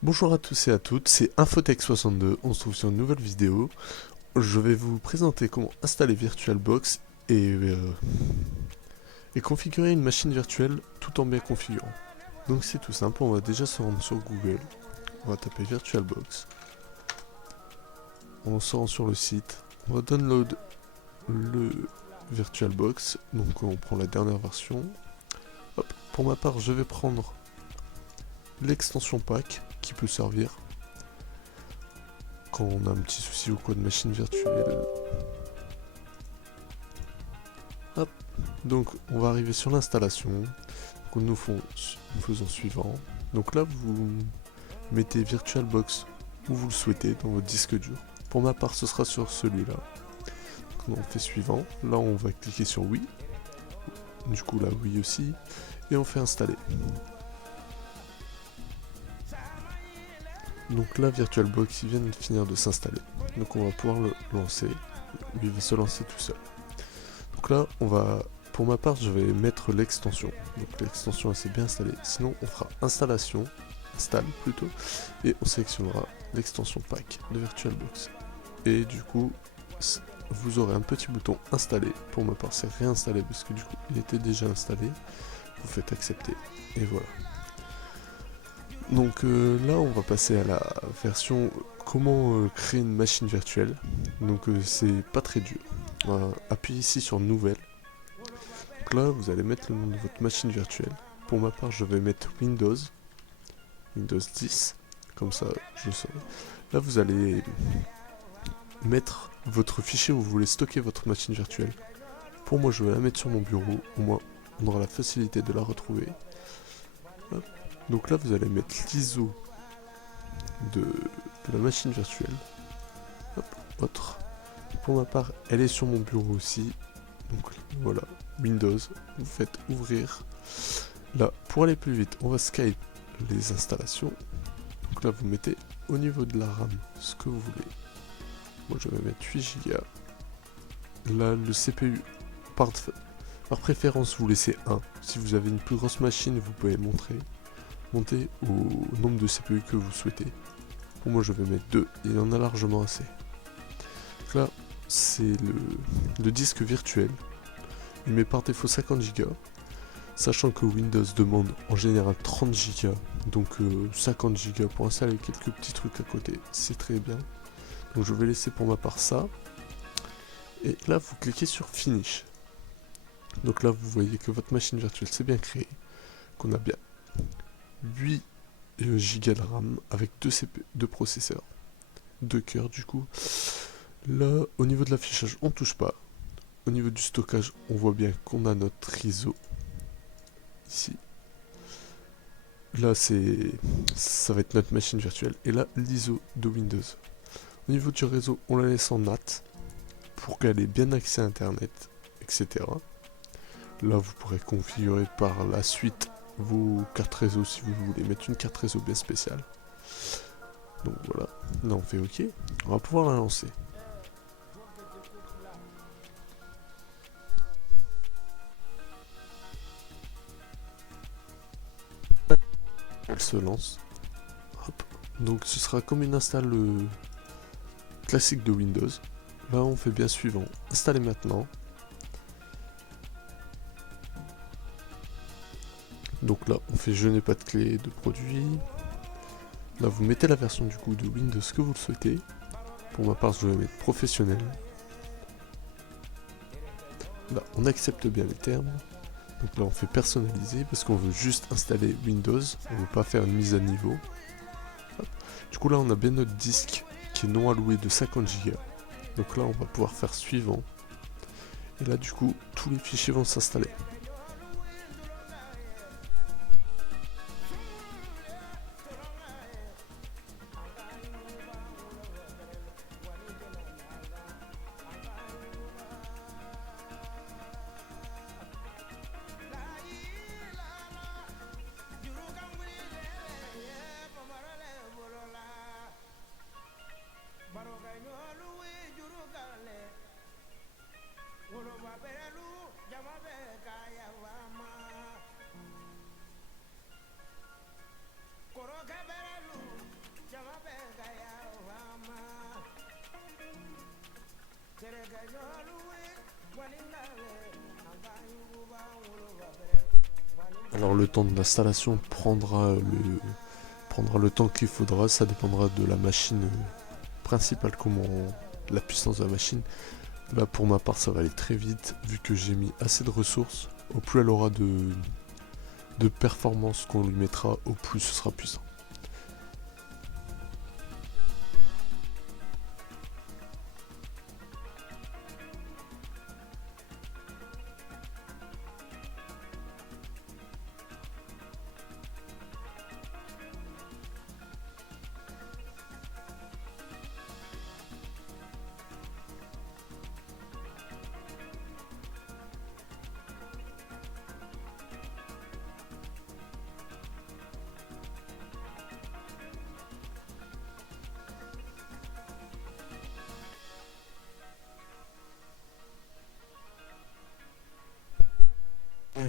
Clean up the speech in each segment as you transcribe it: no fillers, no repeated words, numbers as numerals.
Bonjour à tous et à toutes, c'est Infotech62, on se trouve sur une nouvelle vidéo. Je vais vous présenter comment installer VirtualBox et configurer une machine virtuelle tout en bien configurant. Donc c'est tout simple, on va déjà se rendre sur Google, on va taper VirtualBox, on se rend sur le site, on va download le VirtualBox, donc on prend la dernière version. Hop. Pour ma part, je vais prendre l'extension pack qui peut servir quand on a un petit souci ou quoi de machine virtuelle. Hop. Donc on va arriver sur l'installation. Nous faisons suivant. Donc là vous mettez VirtualBox où vous le souhaitez dans votre disque dur. Pour ma part ce sera sur celui-là. On fait suivant. Là on va cliquer sur oui. Du coup là oui aussi. Et on fait installer. Donc là VirtualBox il vient de finir de s'installer. Donc on va pouvoir le lancer. Il va se lancer tout seul. Donc là on va... Pour ma part, je vais mettre l'extension. Donc l'extension elle s'est bien installée. Sinon, on fera installation, installe plutôt, et on sélectionnera l'extension pack de VirtualBox. Et du coup, vous aurez un petit bouton installer. Pour ma part, c'est réinstaller parce que du coup, il était déjà installé. Vous faites accepter et voilà. Donc là, on va passer à la version comment créer une machine virtuelle. Donc c'est pas très dur. On va appuyer ici sur nouvelle. Donc là, vous allez mettre le nom de votre machine virtuelle. Pour ma part, je vais mettre Windows 10, comme ça je saurai. Là, vous allez mettre votre fichier où vous voulez stocker votre machine virtuelle. Pour moi, je vais la mettre sur mon bureau, au moins on aura la facilité de la retrouver. Hop. Donc là, vous allez mettre l'ISO de la machine virtuelle. Hop, autre. Pour ma part, elle est sur mon bureau aussi. Donc voilà, Windows, vous faites ouvrir. Là, pour aller plus vite, on va Skype les installations. Donc là, vous mettez au niveau de la RAM ce que vous voulez. Moi, je vais mettre 8 Go. Là, le CPU, par préférence, vous laissez 1. Si vous avez une plus grosse machine, vous pouvez monter au nombre de CPU que vous souhaitez. Pour moi, je vais mettre 2. Il y en a largement assez. Donc là, c'est le disque virtuel. Il met par défaut 50 Go. Sachant que Windows demande en général 30 Go, donc 50 Go pour installer quelques petits trucs à côté, c'est très bien. Donc je vais laisser pour ma part ça. Et là vous cliquez sur Finish. Donc là vous voyez que votre machine virtuelle s'est bien créée, qu'on a bien 8 Go de RAM avec 2 processeurs, 2 cœurs du coup. Là au niveau de l'affichage on touche pas. Au niveau du stockage on voit bien qu'on a notre ISO ici. Là, ça va être notre machine virtuelle. Et là, l'ISO de Windows. Au niveau du réseau, on la laisse en NAT pour qu'elle ait bien accès à Internet, etc. Là, vous pourrez configurer par la suite vos cartes réseau si vous voulez mettre une carte réseau bien spéciale. Donc voilà. Là, on fait OK. On va pouvoir la lancer. Elle se lance. Hop. Donc ce sera comme une install classique de Windows. Là, on fait bien suivant. Installer maintenant. Donc là, on fait je n'ai pas de clé de produit. Là, vous mettez la version du coup de Windows que vous le souhaitez. Pour ma part, je vais mettre professionnel. Là, on accepte bien les termes. Donc là, on fait personnaliser parce qu'on veut juste installer Windows. On ne veut pas faire une mise à niveau. Hop. Du coup, là, on a bien notre disque qui est non alloué de 50 Go. Donc là, on va pouvoir faire suivant. Et là, du coup, tous les fichiers vont s'installer. Alors le temps de l'installation prendra le temps qu'il faudra, ça dépendra de la machine principale, la puissance de la machine. Là pour ma part ça va aller très vite, vu que j'ai mis assez de ressources, au plus elle aura de performance qu'on lui mettra, au plus ce sera puissant.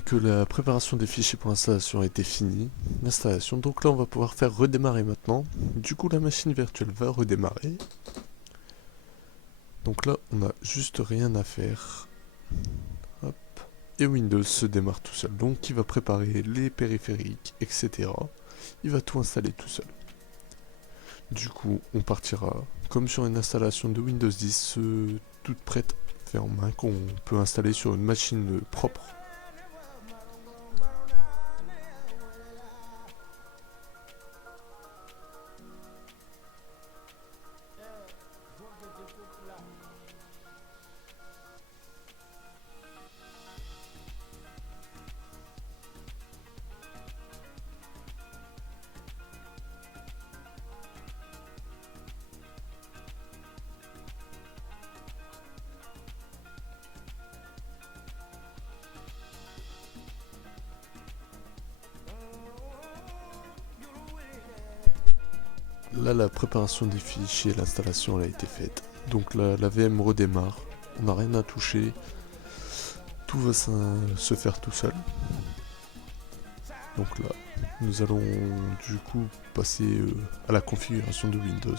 Que la préparation des fichiers pour l'installation a été finie, l'installation, donc là on va pouvoir faire redémarrer maintenant. Du coup la machine virtuelle va redémarrer. Donc là on n'a juste rien à faire. Hop. Et Windows se démarre tout seul. Donc il va préparer les périphériques, etc. Il va tout installer tout seul. Du coup on partira comme sur une installation de Windows 10 toute prête, fait en main, qu'on peut installer sur une machine propre. Là, la préparation des fichiers, l'installation elle a été faite. Donc la VM redémarre, on n'a rien à toucher, tout va se faire tout seul. Donc là, nous allons du coup passer à la configuration de Windows.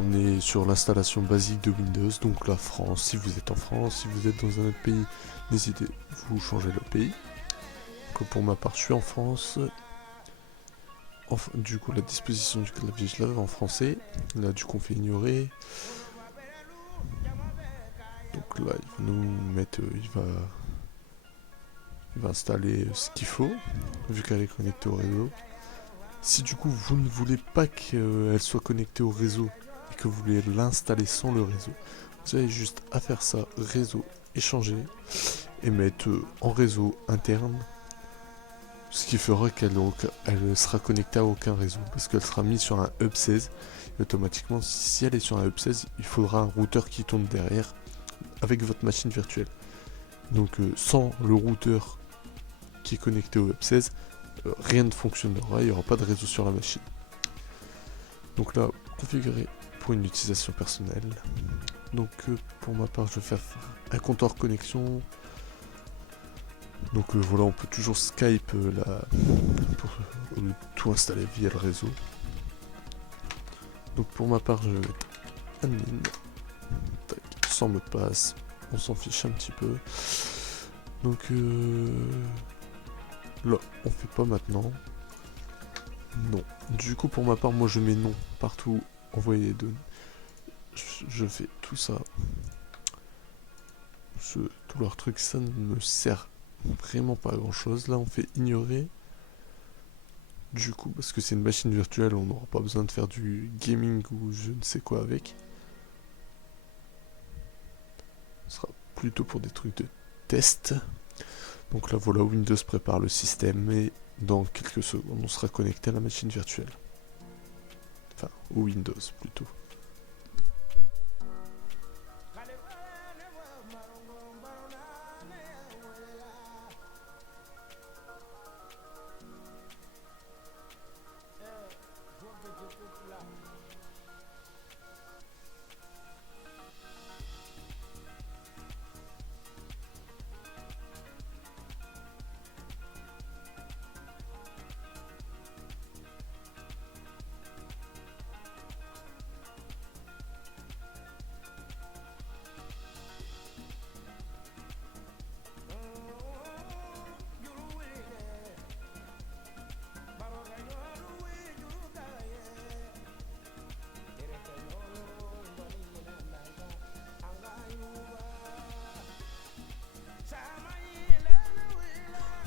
On est sur l'installation basique de Windows, donc la France, si vous êtes en France, si vous êtes dans un autre pays, n'hésitez, vous changez le pays. Donc pour ma part, je suis en France. Du coup, la disposition du clavier, je l'avais en français. Là, du coup, on fait ignorer. Donc là, il va nous mettre, il va installer ce qu'il faut, vu qu'elle est connectée au réseau. Si du coup, vous ne voulez pas qu'elle soit connectée au réseau et que vous voulez l'installer sans le réseau, vous avez juste à faire ça, réseau, échanger, et mettre en réseau interne, ce qui fera qu'elle sera connectée à aucun réseau, parce qu'elle sera mise sur un hub 16, et automatiquement, si elle est sur un hub 16, il faudra un routeur qui tourne derrière, avec votre machine virtuelle. Donc sans le routeur qui est connecté au hub 16, rien ne fonctionnera, il n'y aura pas de réseau sur la machine. Donc là, configurer pour une utilisation personnelle. Donc pour ma part, je vais faire un compteur connexion. Donc voilà, on peut toujours Skype pour tout installer via le réseau. Donc pour ma part, je vais mettre admin, sans mot de passe, on s'en fiche un petit peu. Donc là, on fait pas maintenant. Non. Du coup, pour ma part, moi je mets non partout, envoyer les données. Je fais tout ça. Tout leur truc, ça ne me sert vraiment pas à grand chose. Là, on fait ignorer. Du coup, parce que c'est une machine virtuelle, on n'aura pas besoin de faire du gaming ou je ne sais quoi avec. Ce sera plutôt pour des trucs de test. Donc là, voilà, Windows prépare le système et dans quelques secondes, on sera connecté à la machine virtuelle. Enfin, au Windows plutôt.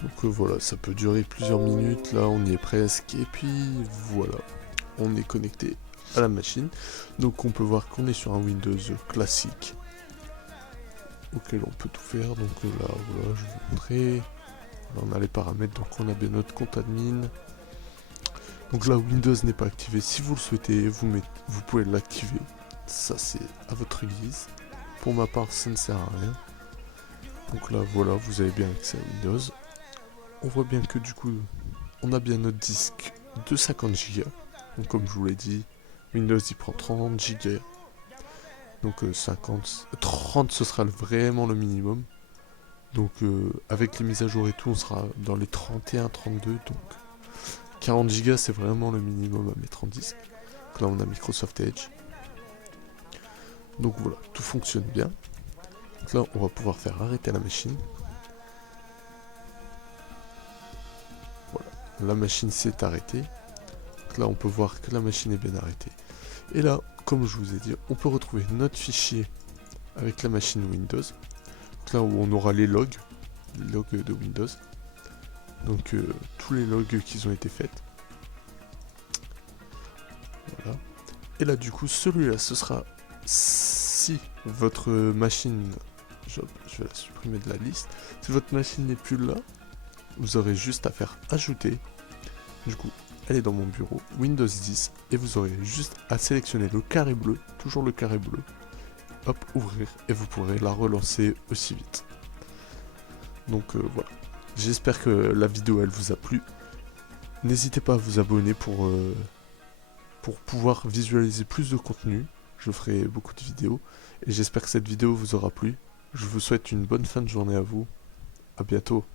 Donc voilà, ça peut durer plusieurs minutes, là on y est presque, et puis voilà, on est connecté à la machine. Donc on peut voir qu'on est sur un Windows classique, auquel on peut tout faire. Donc là, voilà, je vais vous montrer. Là, on a les paramètres, donc on a bien notre compte admin. Donc là, Windows n'est pas activé. Si vous le souhaitez, vous pouvez l'activer. Ça, c'est à votre guise. Pour ma part, ça ne sert à rien. Donc là, voilà, vous avez bien accès à Windows. On voit bien que du coup, on a bien notre disque de 50 Go. Donc comme je vous l'ai dit, Windows il prend 30 Go. Donc 30 ce sera vraiment le minimum. Donc avec les mises à jour et tout, on sera dans les 31, 32. Donc 40 Go c'est vraiment le minimum à mettre en disque. Donc là on a Microsoft Edge. Donc voilà, tout fonctionne bien. Donc là on va pouvoir faire arrêter la machine. Voilà, la machine s'est arrêtée. Donc là on peut voir que la machine est bien arrêtée. Et là, comme je vous ai dit, on peut retrouver notre fichier avec la machine Windows. Donc là où on aura les logs de Windows. Donc tous les logs qui ont été faits. Voilà. Et là du coup, celui-là, ce sera si votre machine, je vais la supprimer de la liste. Si votre machine n'est plus là, vous aurez juste à faire ajouter. Du coup, elle est dans mon bureau, Windows 10, et vous aurez juste à sélectionner le carré bleu, toujours le carré bleu, hop, ouvrir, et vous pourrez la relancer aussi vite. Donc voilà, j'espère que la vidéo elle vous a plu. N'hésitez pas à vous abonner pour pouvoir visualiser plus de contenu. Je ferai beaucoup de vidéos, et j'espère que cette vidéo vous aura plu. Je vous souhaite une bonne fin de journée à vous, à bientôt.